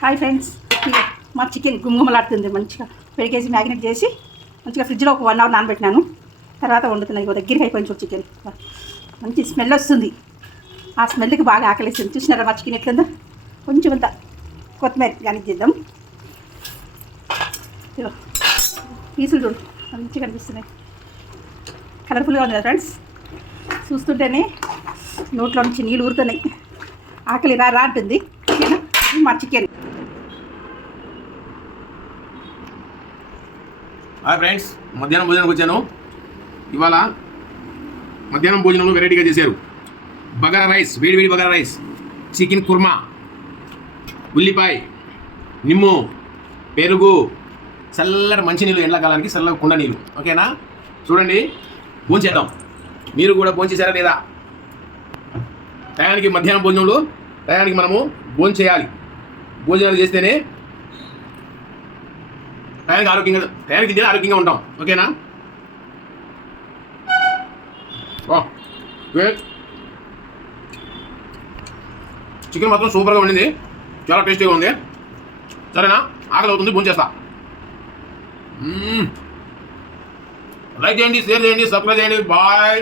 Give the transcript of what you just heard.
Hi friends, మా chicken గుమ్మలాడుతుంది. మంచిగా పెరిగేసి marinate చేసి మంచిగా ఫ్రిడ్జ్లో ఒక 1 అవర్ నానబెట్టినాను. తర్వాత వండుతున్నాను. ఇగో దగ్గరికి అయిపోయింది చూడు చికెన్. మంచి స్మెల్ వస్తుంది. ఆ స్మెల్కి బాగా ఆకలిస్తుంది. చూసినారా మా చికెన్ ఎట్లుందో? కొంచెం అంత కొత్తిమీర గార్నిష్ చేద్దాం. ఇగో పీసులు చూడు మంచిగా కనిపిస్తున్నాయి. కలర్ఫుల్గా ఉంది కదా ఫ్రెండ్స్. చూస్తుంటేనే నోట్లో నుంచి నీళ్ళు ఊరుతున్నాయి. ఆకలి రా అంటుంది. మా చికెన్. హాయ్ ఫ్రెండ్స్, మధ్యాహ్నం భోజనానికి వచ్చాను. ఇవాళ మధ్యాహ్నం భోజనంలో వెరైటీగా చేశారు. బగారా రైస్, వేడి బగారా రైస్, చికెన్ కుర్మా, ఉల్లిపాయ, నిమ్ము, పెరుగు, చల్లటి మంచినీళ్ళు, ఎండాకాలానికి చల్లగా కుండ నీళ్ళు. ఓకేనా? చూడండి, భోంచేద్దాం. మీరు కూడా భోంచేశారా లేదా? టయానికి మధ్యాహ్నం భోజనంలో టయానికి మనము భోంచేయాలి. భోజనాలు చేస్తేనే టయానికి తింటే ఆరోగ్యంగా ఉంటాం. ఓకేనా? చికెన్ మాత్రం సూపర్గా ఉండింది. చాలా టేస్టీగా ఉంది. సరేనా? ఆకలి అవుతుంది, భోంచేస్తా. లైక్ చేయండి, షేర్ చేయండి, సబ్స్క్రైబ్ చేయండి. బాయ్.